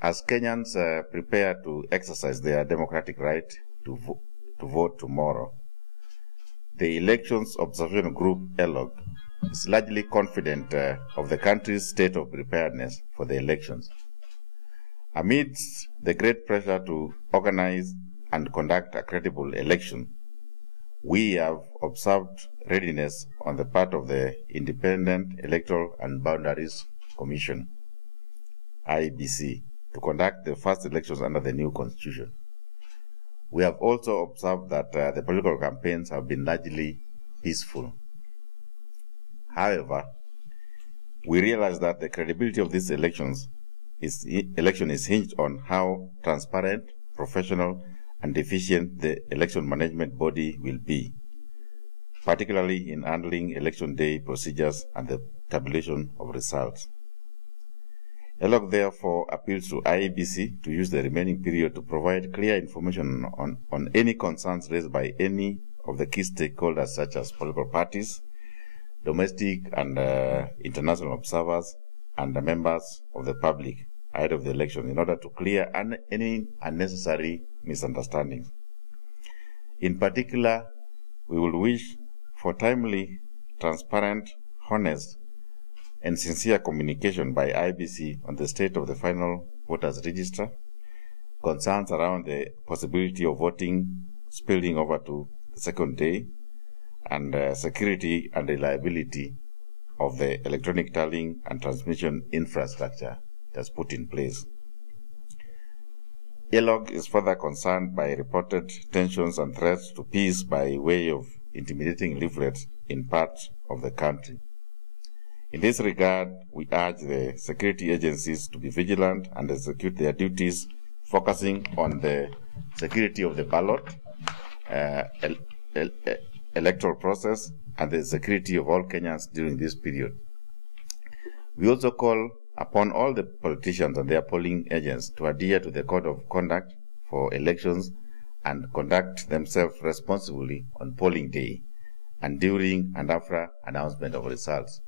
As Kenyans prepare to exercise their democratic right to vote tomorrow, the Elections Observation Group, Elog, is largely confident of the country's state of preparedness for the elections. Amidst the great pressure to organize and conduct a credible election, we have observed readiness on the part of the Independent Electoral and Boundaries Commission, IEBC, to conduct the first elections under the new constitution. We have also observed that the political campaigns have been largely peaceful. However, we realize that the credibility of these election is hinged on how transparent, professional, and efficient the election management body will be, particularly in handling election day procedures and the tabulation of results. Elog therefore appeals to IEBC to use the remaining period to provide clear information on any concerns raised by any of the key stakeholders such as political parties, domestic and international observers, and the members of the public ahead of the election in order to clear any unnecessary misunderstandings. In particular, we will wish for timely, transparent, honest, and sincere communication by IEBC on the state of the final voters register, concerns around the possibility of voting spilling over to the second day, and security and reliability of the electronic tallying and transmission infrastructure that's put in place. Elog is further concerned by reported tensions and threats to peace by way of intimidating leaflets in parts of the country. In this regard, we urge the security agencies to be vigilant and execute their duties, focusing on the security of the ballot, electoral process, and the security of all Kenyans during this period. We also call upon all the politicians and their polling agents to adhere to the code of conduct for elections and conduct themselves responsibly on polling day and during and after announcement of results.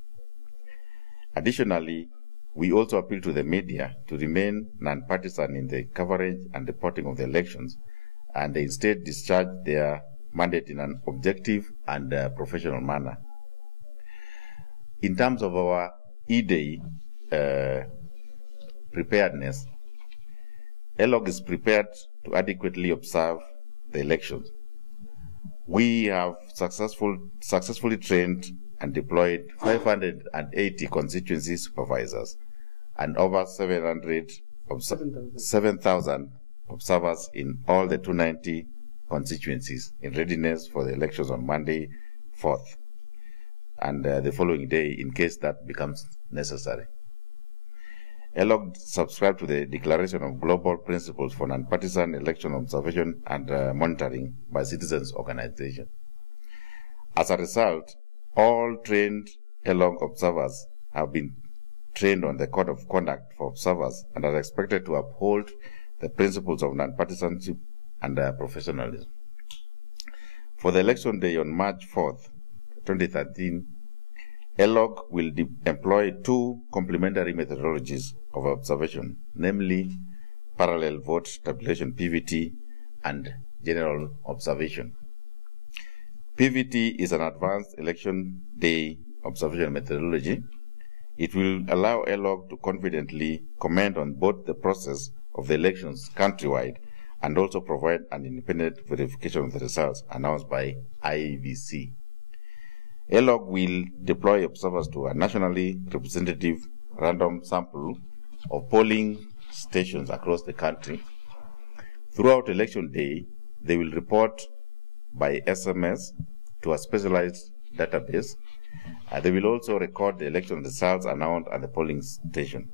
Additionally, we also appeal to the media to remain non-partisan in the coverage and reporting of the elections and instead discharge their mandate in an objective and professional manner. In terms of our E-Day preparedness, Elog is prepared to adequately observe the elections. We have successfully trained and deployed 580 constituency supervisors and over 7,000 observers in all the 290 constituencies in readiness for the elections on Monday, 4th, and the following day in case that becomes necessary. Elog subscribed to the Declaration of Global Principles for Nonpartisan Election Observation and Monitoring by Citizens Organization. As a result, all trained Elog observers have been trained on the Code of Conduct for Observers and are expected to uphold the principles of nonpartisanship and professionalism. For the election day on March 4th, 2013, Elog will employ two complementary methodologies of observation, namely parallel vote tabulation (PVT) and general observation. PVT is an advanced election day observation methodology. It will allow Elog to confidently comment on both the process of the elections countrywide and also provide an independent verification of the results announced by IEBC. Elog will deploy observers to a nationally representative random sample of polling stations across the country. Throughout election day, they will report by SMS to a specialized database. They will also record the election results announced at the polling station.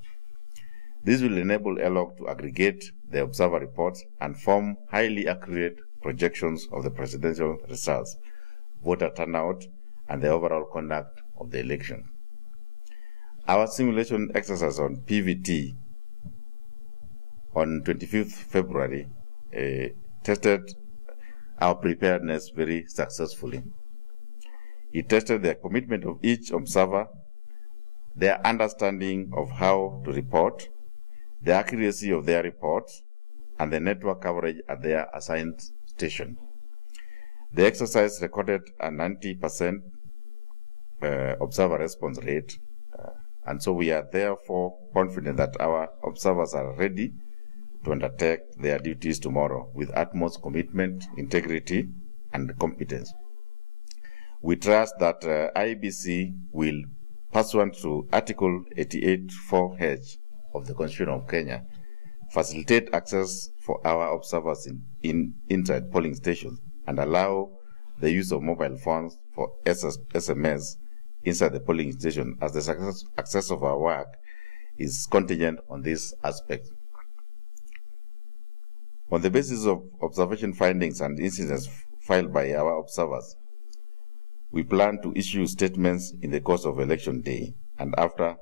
This will enable Elog to aggregate the observer reports and form highly accurate projections of the presidential results, voter turnout, and the overall conduct of the election. Our simulation exercise on PVT on 25th February tested our preparedness very successfully. It tested the commitment of each observer, their understanding of how to report, the accuracy of their reports, and the network coverage at their assigned station. The exercise recorded a 90% observer response rate, and so we are therefore confident that our observers are ready to undertake their duties tomorrow with utmost commitment, integrity, and competence. We trust that IEBC will, pursuant to Article 88(4)(h) of the Constitution of Kenya, facilitate access for our observers inside polling stations and allow the use of mobile phones for SMS inside the polling station, as the success of our work is contingent on this aspect. On the basis of observation findings and incidents filed by our observers, we plan to issue statements in the course of election day and after